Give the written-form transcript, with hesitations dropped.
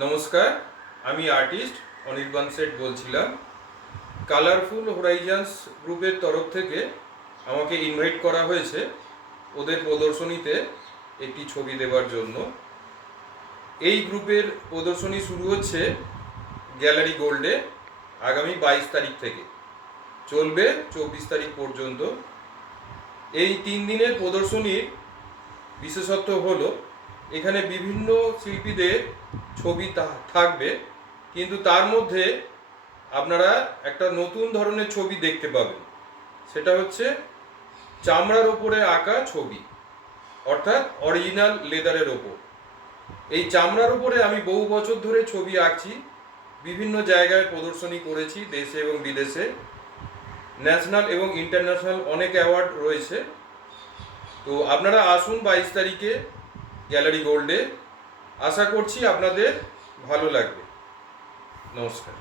নমস্কার, আমি artist Anirban set বলছিলাম। কালারফুল হোরাইজন্স গ্রুপের তরফ থেকে আমাকে ইনভাইট করা হয়েছে ওদের প্রদর্শনীতে একটি ছবি দেওয়ার জন্য। এই গ্রুপের প্রদর্শনী শুরু হচ্ছে গ্যালারি গোল্ডে আগামী 22 তারিখ থেকে, চলবে 24 তারিখ পর্যন্ত। এই 3 দিনের প্রদর্শনীর বিশেষত্ব হলো এখানে বিভিন্ন শিল্পীদের ছবি থাকবে, কিন্তু তার মধ্যে আপনারা একটা নতুন ধরনের ছবি দেখতে পাবেন। সেটা হচ্ছে চামড়ার ওপরে আঁকা ছবি, অর্থাৎ অরিজিনাল লেদারের ওপর। এই চামড়ার উপরে আমি বহু বছর ধরে ছবি আঁকছি, বিভিন্ন জায়গায় প্রদর্শনী করেছি দেশে এবং বিদেশে, ন্যাশনাল এবং ইন্টারন্যাশনাল অনেক অ্যাওয়ার্ড রয়েছে। তো আপনারা আসুন 22 তারিখে গ্যালারি গোল্ডে। আশা করছি আপনাদের ভালো লাগবে। নমস্কার।